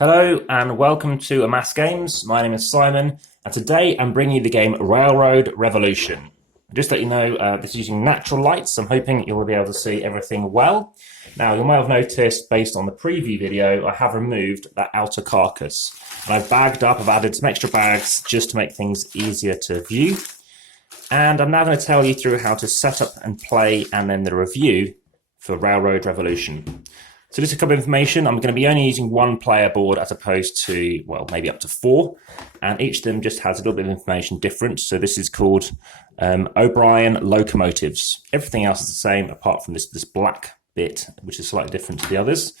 Hello and welcome to Amass Games. My name is Simon and today I'm bringing you the game Railroad Revolution. Just to let you know, this is using natural lights. I'm hoping you'll be able to see everything well. Now, you might have noticed, based on the preview video, I have removed that outer carcass. And I've bagged up, I've added some extra bags just to make things easier to view. And I'm now going to tell you through how to set up and play and then the review for Railroad Revolution. So just a couple of information, I'm going to be only using one player board as opposed to, well, maybe up to 4. And each of them just has a little bit of information different. So this is called O'Brien Locomotives. Everything else is the same apart from this black bit, which is slightly different to the others.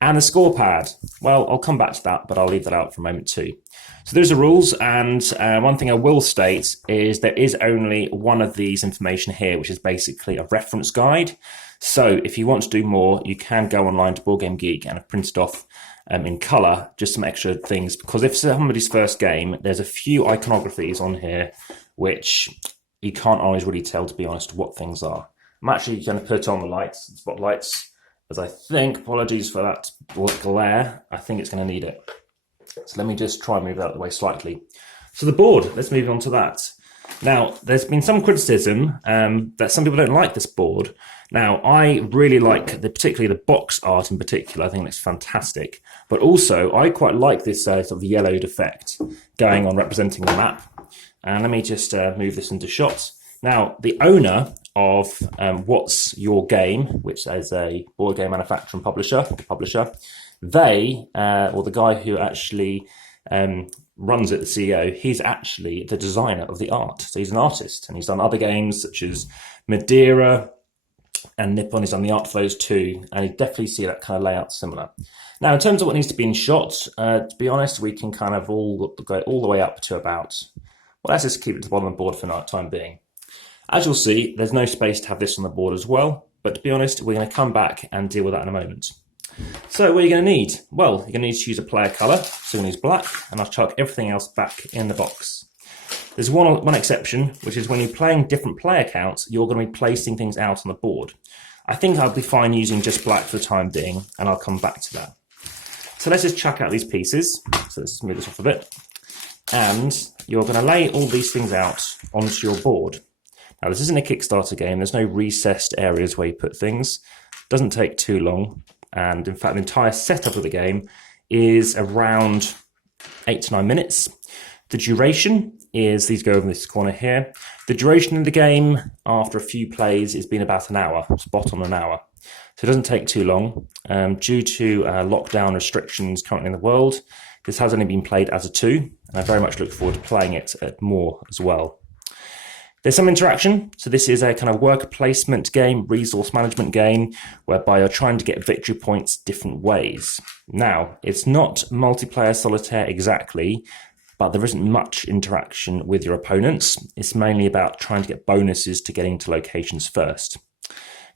And the score pad, well, I'll come back to that, but I'll leave that out for a moment too. So those are rules, and one thing I will state is there is only one of these information here, which is basically a reference guide. So if you want to do more, you can go online to Board Game Geek and have printed off in colour just some extra things, because if somebody's first game, there's a few iconographies on here which you can't always really tell, to be honest, what things are. I'm actually going to put on the lights, spotlights, as I think, apologies for that glare, I think it's going to need it. So let me just try and move that out of the way slightly. So the board, let's move on to that. Now, there's been some criticism that some people don't like this board. Now, I really like, particularly the box art in particular. I think it's fantastic. But also, I quite like this sort of yellowed effect going on representing the map. And let me just move this into shot. Now, the owner of What's Your Game, which is a board game manufacturer and publisher, they, or the guy who actually runs it, the CEO, he's actually the designer of the art. So he's an artist, and he's done other games such as Madeira and Nippon. He's done the art for those too, and you definitely see that kind of layout similar. Now, in terms of what needs to be in shot, to be honest, we can kind of all go all the way up to about, well, let's just keep it to the bottom of the board for the time being. As you'll see, there's no space to have this on the board as well, but to be honest, we're going to come back and deal with that in a moment. So what are you going to need? Well, you're going to need to choose a player colour, so we're going to use black, and I'll chuck everything else back in the box. There's one exception, which is when you're playing different player counts, you're going to be placing things out on the board. I think I'll be fine using just black for the time being, and I'll come back to that. So let's just chuck out these pieces. So let's just move this off a bit. And you're going to lay all these things out onto your board. Now, this isn't a Kickstarter game. There's no recessed areas where you put things. It doesn't take too long. And in fact, the entire setup of the game is around 8 to 9 minutes. The duration is, these go over in this corner here. The duration of the game after a few plays has been about an hour, spot on an hour. So it doesn't take too long. Due to lockdown restrictions currently in the world, this has only been played as a 2, and I very much look forward to playing it more as well. There's some interaction, so this is a kind of worker placement game, resource management game, whereby you're trying to get victory points different ways. Now, it's not multiplayer solitaire exactly, but there isn't much interaction with your opponents. It's mainly about trying to get bonuses to getting to locations first.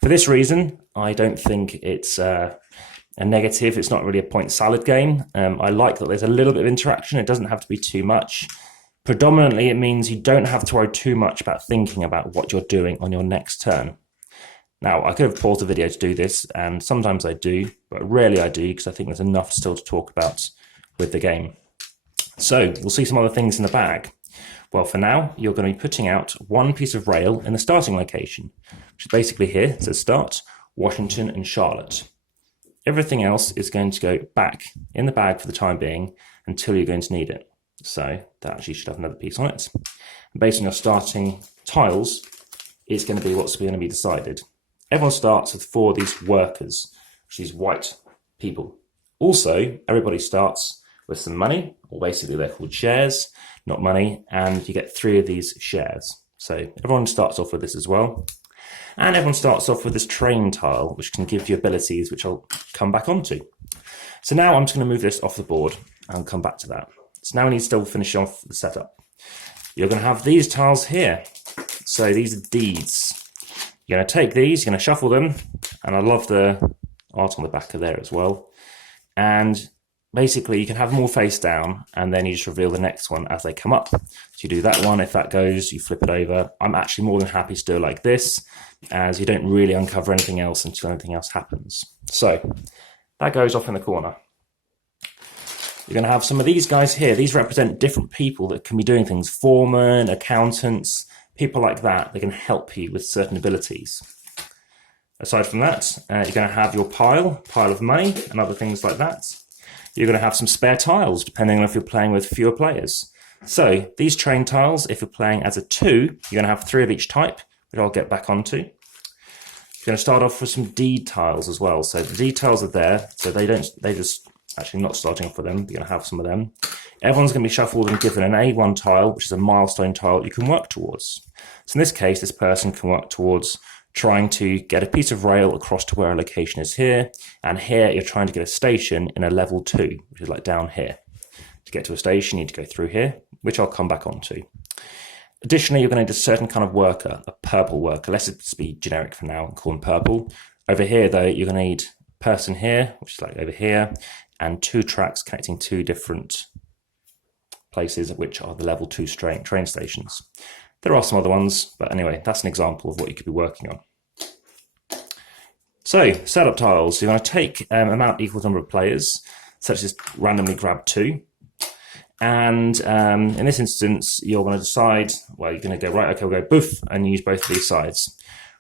For this reason, I don't think it's a negative. It's not really a point salad game. I like that there's a little bit of interaction. It doesn't have to be too much. Predominantly, it means you don't have to worry too much about thinking about what you're doing on your next turn. Now, I could have paused the video to do this, and sometimes I do, but rarely I do, because I think there's enough still to talk about with the game. So, we'll see some other things in the bag. Well, for now, you're going to be putting out one piece of rail in the starting location, which is basically here. It says start, Washington and Charlotte. Everything else is going to go back in the bag for the time being until you're going to need it. So that actually should have another piece on it. And based on your starting tiles, it's going to be what's going to be decided. Everyone starts with 4 of these workers, which is white people. Also, everybody starts with some money, or basically they're called shares, not money, and you get 3 of these shares. So everyone starts off with this as well. And everyone starts off with this train tile, which can give you abilities, which I'll come back onto. So now I'm just going to move this off the board and come back to that. So now we need to still finish off the setup. You're going to have these tiles here. So these are deeds. You're going to take these, you're going to shuffle them, and I love the art on the back of there as well. And basically you can have them all face down, and then you just reveal the next one as they come up. So you do that one, if that goes, you flip it over. I'm actually more than happy to do it like this, as you don't really uncover anything else until anything else happens. So that goes off in the corner. You're going to have some of these guys here. These represent different people that can be doing things. Foremen, accountants, people like that. They can help you with certain abilities. Aside from that, you're going to have your pile of money and other things like that. You're going to have some spare tiles, depending on if you're playing with fewer players. So these train tiles, if you're playing as a 2, you're going to have 3 of each type, which I'll get back onto. You're going to start off with some deed tiles as well. So the deed tiles are there, so they just actually not starting off with them. You're going to have some of them. Everyone's going to be shuffled and given an A1 tile, which is a milestone tile you can work towards. So in this case, this person can work towards trying to get a piece of rail across to where a location is here, and here you're trying to get a station in a level 2, which is like down here. To get to a station, you need to go through here, which I'll come back onto. Additionally, you're going to need a certain kind of worker, a purple worker. Let's just be generic for now and call them purple. Over here, though, you're going to need a person here, which is like over here, and 2 tracks connecting 2 different places, which are the level 2 train stations. There are some other ones, but anyway, that's an example of what you could be working on. So, setup tiles. You're going to take amount equals number of players, such as randomly grab 2. And in this instance, you're going to decide, well, you're going to go, right, okay, we'll go boof, and use both of these sides.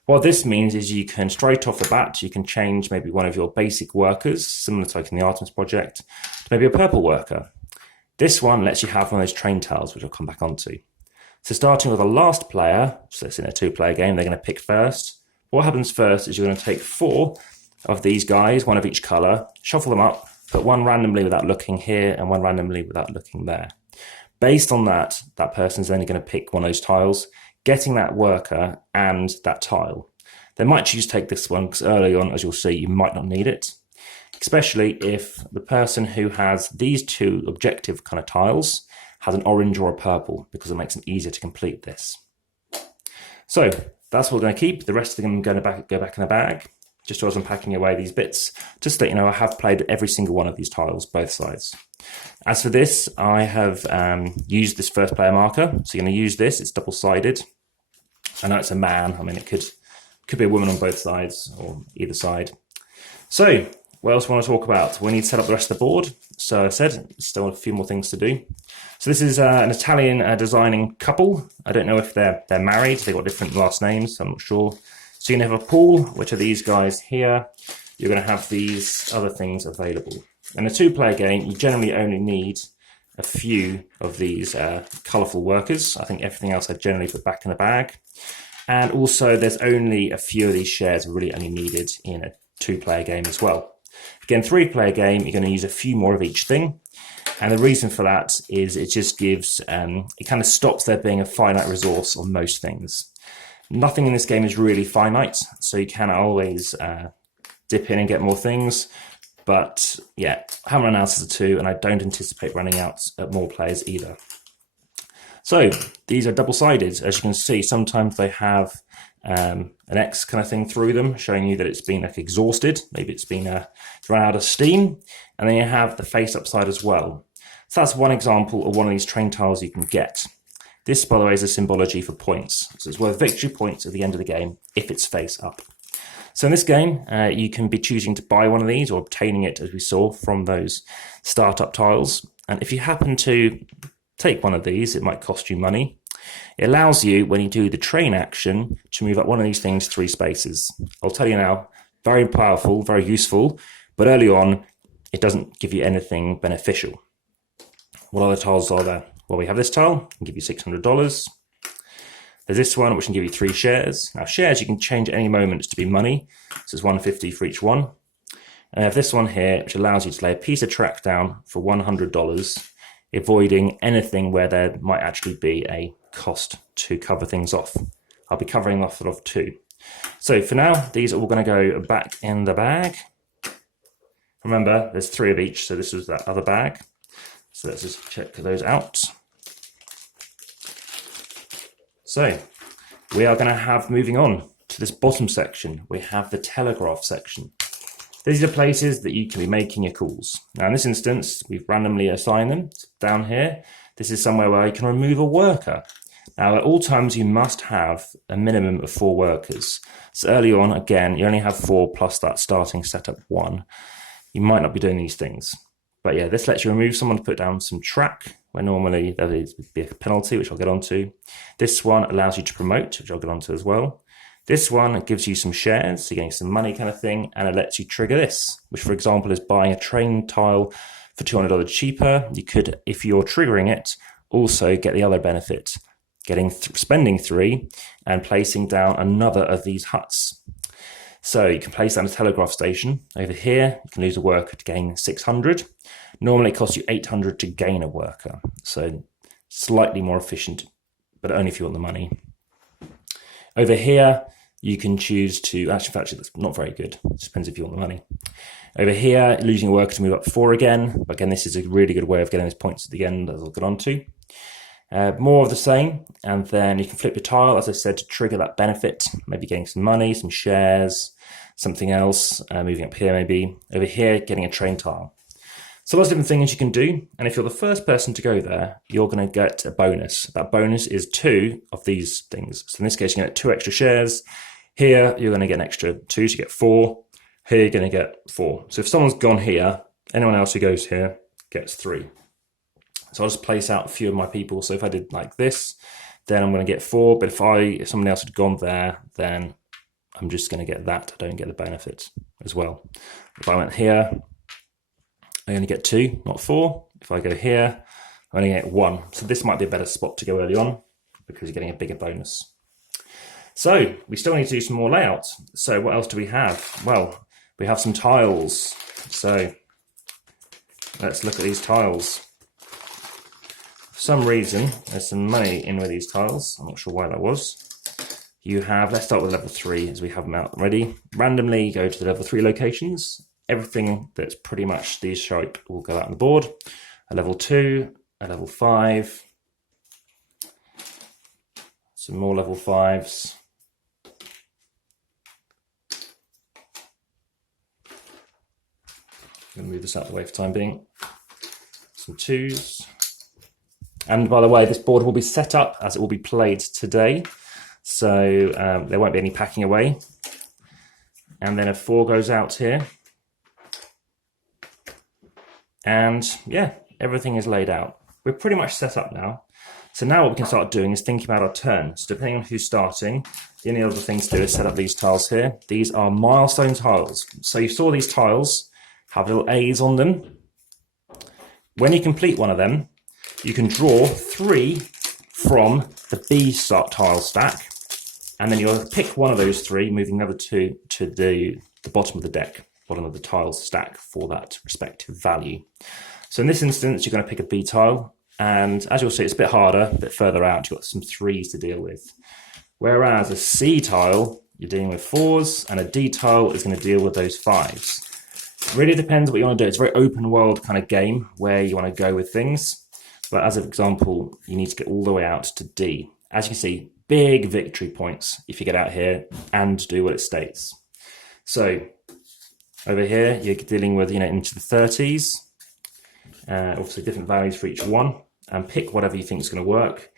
What this means is you can, straight off the bat, you can change maybe one of your basic workers, similar to like in the Artemis project, to maybe a purple worker. This one lets you have one of those train tiles, which I'll come back onto. So starting with the last player, so it's in a 2-player game, they're going to pick first. What happens first is you're going to take 4 of these guys, 1 of each colour, shuffle them up, put 1 randomly without looking here and 1 randomly without looking there. Based on that, that person's only going to pick one of those tiles, getting that worker and that tile. They might choose to take this one because early on, as you'll see, you might not need it, especially if the person who has these 2 objective kind of tiles has an orange or a purple, because it makes it easier to complete this. So that's what we're going to keep. The rest of them are going to go back in the bag. Just as I'm packing away these bits, just to let you know, I have played every single one of these tiles, both sides. As for this, I have used this first player marker. So you're going to use this. It's double-sided. I know it's a man. I mean, it could be a woman on both sides or either side. So what else do I want to talk about? We need to set up the rest of the board. So I said, still a few more things to do. So this is an Italian designing couple. I don't know if they're married. They've got different last names. So I'm not sure. So you're going to have a pool, which are these guys here. You're going to have these other things available. In a 2-player game, you generally only need a few of these colourful workers. I think everything else I generally put back in the bag. And also, there's only a few of these shares really only needed in a 2-player game as well. Again, 3-player game, you're going to use a few more of each thing. And the reason for that is it just gives, it kind of stops there being a finite resource on most things. Nothing in this game is really finite, so you can always dip in and get more things. But yeah, I haven't run out as a 2, and I don't anticipate running out at more players either. So these are double-sided. As you can see, sometimes they have an X kind of thing through them, showing you that it's been like exhausted. Maybe it's been run out of steam. And then you have the face upside as well. So that's one example of one of these train tiles you can get. This, by the way, is a symbology for points. So it's worth victory points at the end of the game if it's face up. So in this game, you can be choosing to buy one of these or obtaining it, as we saw, from those startup tiles. And if you happen to take one of these, it might cost you money. It allows you, when you do the train action, to move up one of these things 3 spaces. I'll tell you now, very powerful, very useful, but early on, it doesn't give you anything beneficial. What other tiles are there? Well, we have this tile, can give you $600. There's this one, which can give you 3 shares. Now, shares you can change at any moment to be money. So it's $150 for each one. And I have this one here, which allows you to lay a piece of track down for $100, avoiding anything where there might actually be a cost to cover things off. I'll be covering off too. So for now, these are all going to go back in the bag. Remember, there's 3 of each, so this was that other bag. So let's just check those out. So we are going to have, moving on to this bottom section, we have the telegraph section. These are the places that you can be making your calls. Now in this instance, we've randomly assigned them down here. This is somewhere where you can remove a worker. Now at all times you must have a minimum of 4 workers. So early on, again, you only have 4 plus that starting setup 1. You might not be doing these things. But yeah, this lets you remove someone to put down some track, where normally there would be a penalty, which I'll get onto. This one allows you to promote, which I'll get onto as well. This one gives you some shares, so you're getting some money kind of thing, and it lets you trigger this, which for example is buying a train tile for $200 cheaper. You could, if you're triggering it, also get the other benefit, spending 3 and placing down another of these huts. So you can place down a telegraph station. Over here, you can lose a worker to gain 600. Normally it costs you 800 to gain a worker. So slightly more efficient, but only if you want the money. Over here, you can choose to, actually that's not very good. It depends if you want the money. Over here, losing a worker to move up 4 again. But again, this is a really good way of getting those points at the end, as I'll get onto. More of the same, and then you can flip your tile, as I said, to trigger that benefit, maybe getting some money, some shares, something else, moving up here maybe. Over here, getting a train tile. So lots of different things you can do, and if you're the first person to go there, you're going to get a bonus. That bonus is 2 of these things. So in this case, you're going to get 2 extra shares. Here, you're going to get an extra 2, so you get 4. Here, you're going to get 4. So if someone's gone here, anyone else who goes here gets 3. So I'll just place out a few of my people. So if I did like this, then I'm going to get 4. But if someone else had gone there, then I'm just going to get that. I don't get the benefit as well. If I went here, I only get 2, not 4. If I go here, I only get 1. So this might be a better spot to go early on because you're getting a bigger bonus. So we still need to do some more layouts. So what else do we have? Well, we have some tiles. So let's look at these tiles. For some reason, there's some money in with these tiles. I'm not sure why that was. You have, let's start with level 3 as we have them out already. Randomly go to the level 3 locations. Everything that's pretty much these shape will go out on the board. A level 2, a level 5. Some more level 5s. I'm going to move this out of the way for the time being. Some 2s. And by the way, this board will be set up as it will be played today. So there won't be any packing away. And then a 4 goes out here. And yeah, everything is laid out. We're pretty much set up now. So now what we can start doing is thinking about our turn. So depending on who's starting, the only other thing to do is set up these tiles here. These are milestone tiles. So you saw these tiles have little A's on them. When you complete one of them, you can draw 3 from the B tile stack, and then you'll pick one of those 3, moving the other 2 to the bottom of the deck, bottom of the tile stack for that respective value. So in this instance, you're going to pick a B tile, and as you'll see, it's a bit harder, a bit further out, you've got some 3s to deal with. Whereas a C tile, you're dealing with 4s, and a D tile is going to deal with those 5s. It really depends what you want to do. It's a very open world kind of game where you want to go with things. But as an example, you need to get all the way out to D. As you can see, big victory points if you get out here and do what it states. So over here, you're dealing with, into the 30s. Obviously different values for each one, and pick whatever you think is going to work.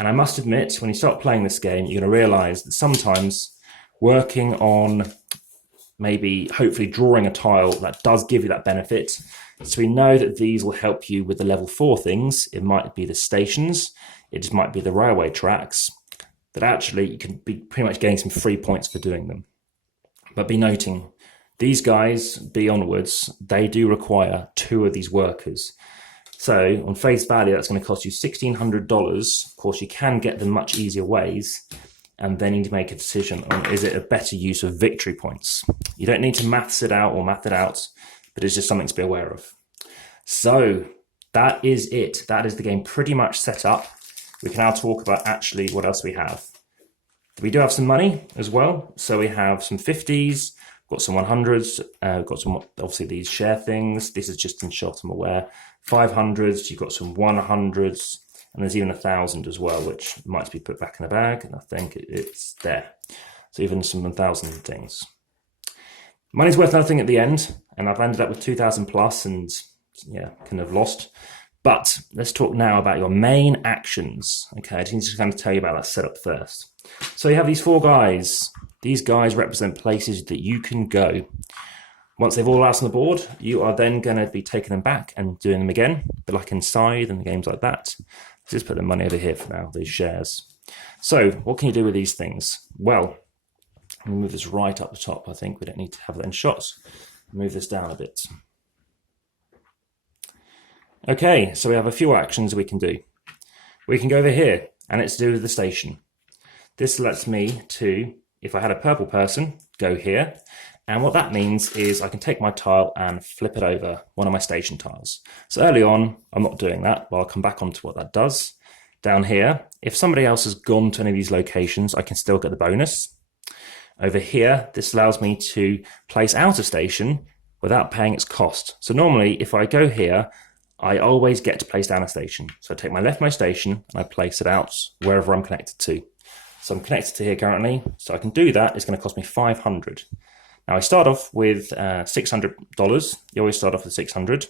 And I must admit, when you start playing this game, you're going to realize that sometimes working on maybe hopefully drawing a tile that does give you that benefit. So we know that these will help you with the level 4 things. It might be the stations, it just might be the railway tracks, that actually you can be pretty much getting some free points for doing them. But be noting, these guys, B onwards, they do require 2 of these workers. So on face value, that's going to cost you $1,600. Of course, you can get them much easier ways, and then you need to make a decision on, is it a better use of victory points? You don't need to math it out, but it's just something to be aware of. So that is it. That is the game pretty much set up. We can now talk about actually what else we have. We do have some money as well. So we have some 50s, got some 100s, got some, obviously these share things. This is just in short, I'm aware. 500s, you've got some 100s, and there's even 1,000 as well, which might be put back in the bag, and I think it's there. So even some 1,000 things. Money's worth nothing at the end, and I've ended up with 2,000 plus, and yeah, kind of lost. But let's talk now about your main actions. Okay, I just need to kind of tell you about that setup first. So you have these 4 guys. These guys represent places that you can go. Once they've all out on the board, you are then going to be taking them back and doing them again, but like inside and games like that. Let's just put the money over here for now, these shares. So what can you do with these things? Well, I'm going to move this right up the top. I think we don't need to have that in shots. Move this down a bit. Okay, so we have a few actions we can do. We can go over here, and it's to do with the station. This lets me to, if I had a purple person, go here. And what that means is I can take my tile and flip it over, one of my station tiles. So early on, I'm not doing that, but I'll come back onto what that does. Down here, if somebody else has gone to any of these locations, I can still get the bonus. Over here, this allows me to place out a station without paying its cost. So normally, if I go here, I always get to place down a station. So I take my leftmost station and I place it out wherever I'm connected to. So I'm connected to here currently, so I can do that. It's going to cost me 500. Now I start off with $600. You always start off with 600,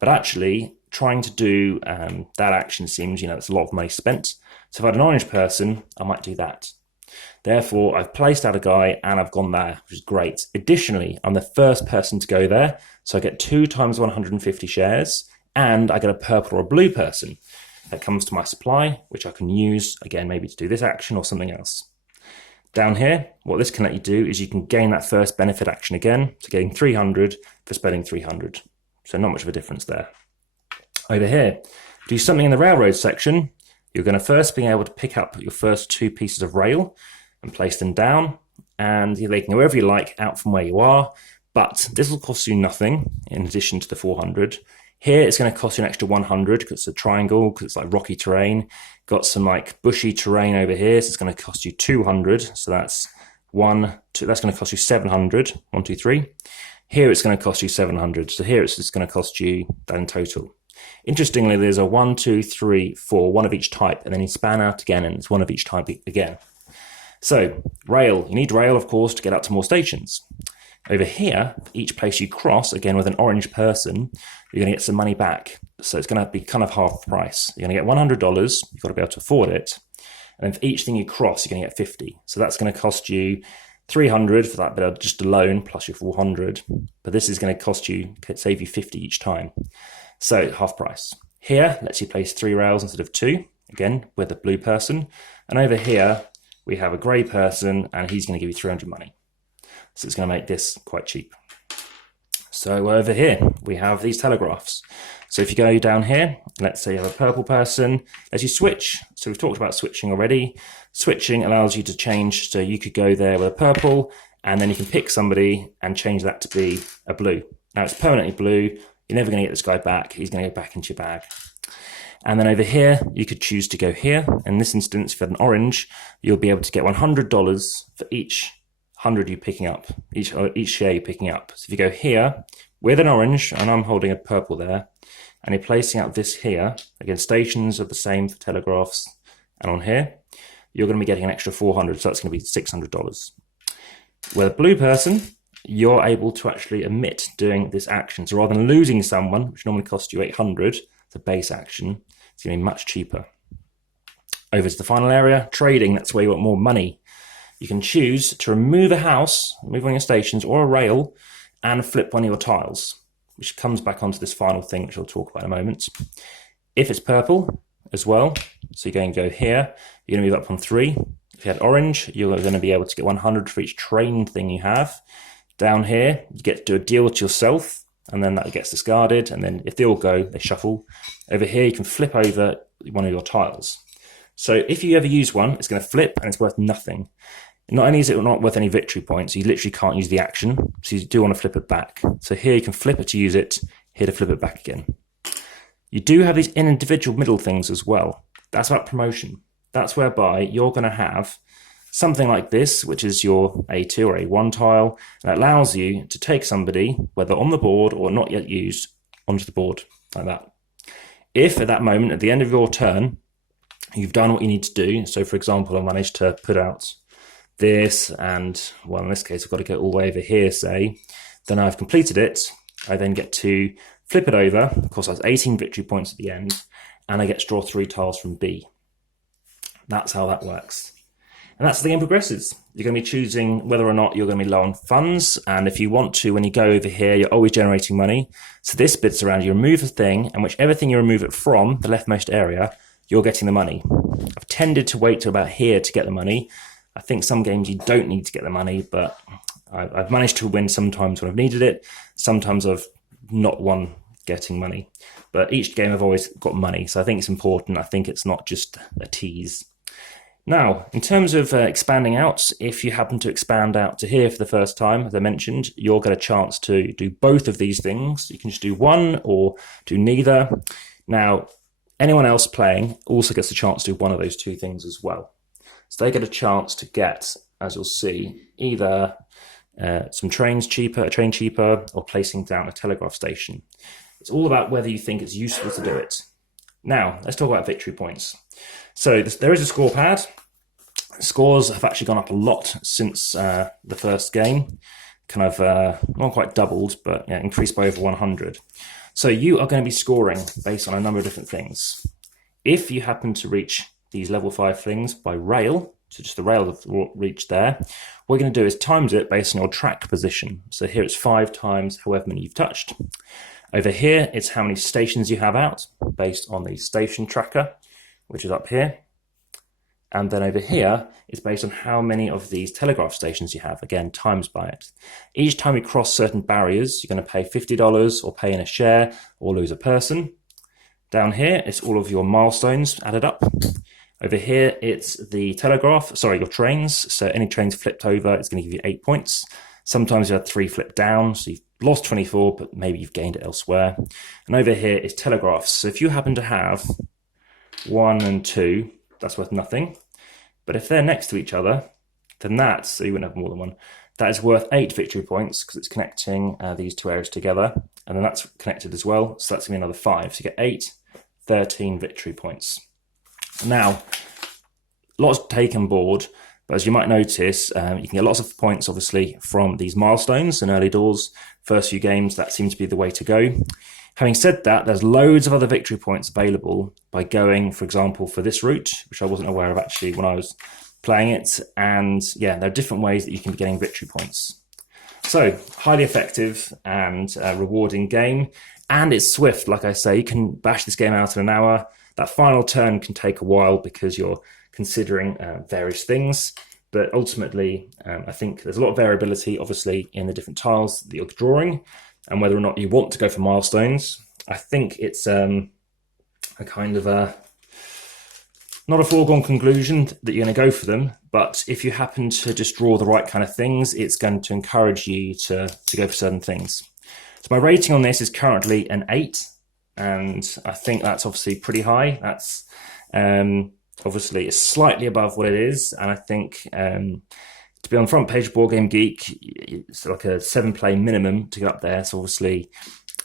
but actually trying to do that action seems, it's a lot of money spent. So if I had an orange person, I might do that. Therefore, I've placed out a guy and I've gone there, which is great. Additionally, I'm the first person to go there, so I get 2 times 150 shares, and I get a purple or a blue person that comes to my supply, which I can use, again, maybe to do this action or something else. Down here, what this can let you do is you can gain that first benefit action again, so getting 300 for spending 300. So not much of a difference there. Over here, do something in the railroad section. You're going to first be able to pick up your first 2 pieces of rail and place them down, and they can go wherever you like out from where you are, but this will cost you nothing in addition to the 400. Here it's going to cost you an extra 100 because it's a triangle, because it's like rocky terrain. Got some like bushy terrain over here, so it's going to cost you 200. So that's that's going to cost you 700. 1, 2, 3. Here it's going to cost you 700. So here it's just going to cost you that in total. Interestingly, there's a 1, 2, 3, 4, one of each type, and then you span out again, and it's one of each type again. So rail, you need rail, of course, to get out to more stations. Over here, each place you cross, again with an orange person, you're going to get some money back. So it's going to be kind of half price. You're going to get $100, you've got to be able to afford it. And then for each thing you cross, you're going to get 50. So that's going to cost you 300 for that bit just alone, plus your 400. But this is going to cost you, save you 50 each time. So half price. Here, lets you place 3 rails instead of 2, again, with a blue person. And over here, we have a grey person, and he's going to give you 300 money. So it's going to make this quite cheap. So over here, we have these telegraphs. So if you go down here, let's say you have a purple person, as you switch. So we've talked about switching already. Switching allows you to change. So you could go there with a purple, and then you can pick somebody and change that to be a blue. Now it's permanently blue. You're never going to get this guy back. He's going to go back into your bag. And then over here, you could choose to go here. In this instance, if you had an orange, you'll be able to get $100 for each 100 you're picking up, each share you're picking up. So if you go here with an orange, and I'm holding a purple there, and you're placing out this here, again, stations are the same for telegraphs, and on here, you're going to be getting an extra 400, so that's going to be $600. With a blue person, you're able to actually omit doing this action. So rather than losing someone, which normally costs you 800, the base action, it's going to be much cheaper. Over to the final area, trading, that's where you want more money. You can choose to remove a house, remove one of your stations, or a rail, and flip one of your tiles, which comes back onto this final thing, which I'll talk about in a moment. If it's purple as well, so you're going to go here, you're going to move up on 3. If you had orange, you're going to be able to get 100 for each train thing you have. Down here, you get to do a deal with yourself, and then that gets discarded, and then if they all go, they shuffle. Over here, you can flip over one of your tiles. So if you ever use one, it's going to flip, and it's worth nothing. Not only is it not worth any victory points, you literally can't use the action, so you do want to flip it back. So here you can flip it to use it, here to flip it back again. You do have these individual middle things as well. That's about promotion. That's whereby you're going to have something like this, which is your A2 or A1 tile, and it allows you to take somebody, whether on the board or not yet used, onto the board, like that. If at that moment, at the end of your turn, you've done what you need to do, so for example, I managed to put out this, and well, in this case, I've got to go all the way over here, say, then I've completed it, I then get to flip it over, of course that's 18 victory points at the end, and I get to draw 3 tiles from B. That's how that works. And that's how the game progresses. You're going to be choosing whether or not you're going to be low on funds. And if you want to, when you go over here, you're always generating money. So this bit's around, you remove a thing, and whichever thing you remove it from, the leftmost area, you're getting the money. I've tended to wait to about here to get the money. I think some games you don't need to get the money, but I've managed to win sometimes when I've needed it. Sometimes I've not won getting money. But each game I've always got money, so I think it's important. I think it's not just a tease. Now, in terms of expanding out, if you happen to expand out to here for the first time, as I mentioned, you'll get a chance to do both of these things. You can just do one or do neither. Now, anyone else playing also gets a chance to do one of those two things as well. So they get a chance to get, as you'll see, either some trains cheaper, a train cheaper, or placing down a telegraph station. It's all about whether you think it's useful to do it. Now, let's talk about victory points. So there is a score pad. Scores have actually gone up a lot since the first game. Kind of, not quite doubled, but yeah, increased by over 100. So you are going to be scoring based on a number of different things. If you happen to reach these level 5 things by rail, so just the rail of reach there, what we're going to do is times it based on your track position. So here it's 5 times however many you've touched. Over here, it's how many stations you have out based on the station tracker, which is up here. And then over here, it's based on how many of these telegraph stations you have, again, times by it. Each time you cross certain barriers, you're going to pay $50 or pay in a share or lose a person. Down here, it's all of your milestones added up. Over here, it's the your trains. So any trains flipped over, it's going to give you 8 points. Sometimes you had 3 flipped down, so you've lost 24, but maybe you've gained it elsewhere. And over here is telegraphs. So if you happen to have 1 and 2, that's worth nothing. But if they're next to each other, then so you wouldn't have more than one, that is worth 8 victory points because it's connecting these two areas together. And then that's connected as well, so that's going to be another 5. So you get 8, 13 victory points. Now, lots to take on board, but as you might notice, you can get lots of points, obviously, from these milestones in early doors. First few games, that seems to be the way to go. Having said that, there's loads of other victory points available by going, for example, for this route, which I wasn't aware of actually when I was playing it. And yeah, there are different ways that you can be getting victory points. So, highly effective and rewarding game. And it's swift, like I say. You can bash this game out in an hour. That final turn can take a while because you're considering various things. But ultimately, I think there's a lot of variability, obviously, in the different tiles that you're drawing and whether or not you want to go for milestones. I think it's a kind of not a foregone conclusion that you're going to go for them, but if you happen to just draw the right kind of things, it's going to encourage you to go for certain things. So my rating on this is currently an 8, and I think that's obviously pretty high. That's obviously it's slightly above what it is, and I think to be on the front page of Board Game Geek, it's like a 7 play minimum to get up there. So obviously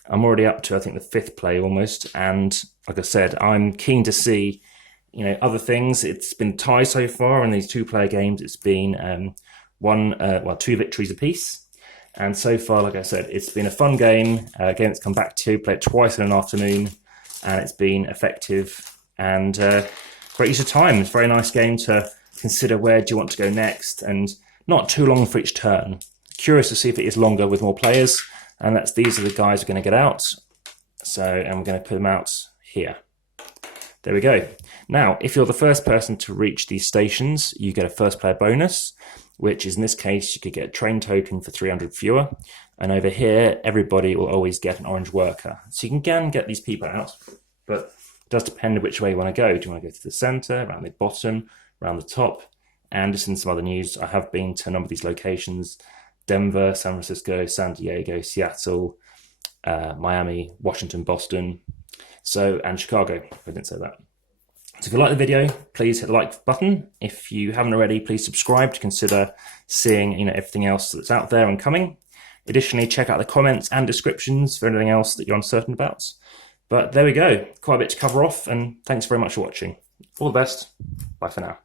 I'm already up to, I think, the 5th play almost. And like I said, I'm keen to see, other things. It's been tie so far in these 2-player games. It's been 2 victories apiece. And so far, like I said, it's been a fun game, a game that's come back to, play it twice in an afternoon, and it's been effective and great use of time. It's a very nice game to consider where do you want to go next, and not too long for each turn. Curious to see if it is longer with more players, and these are the guys we're going to get out. And we're going to put them out here. There we go. Now, if you're the first person to reach these stations, you get a first player bonus, which is in this case, you could get a train token for 300 fewer. And over here, everybody will always get an orange worker. So you can get these people out, but it does depend on which way you want to go. Do you want to go to the center, around the bottom, around the top? And just in some other news, I have been to a number of these locations: Denver, San Francisco, San Diego, Seattle, Miami, Washington, Boston, and Chicago, if I didn't say that. So if you like the video, please hit the like button. If you haven't already, please subscribe to consider seeing everything else that's out there and coming. Additionally, check out the comments and descriptions for anything else that you're uncertain about. But there we go, quite a bit to cover off, and thanks very much for watching. All the best, bye for now.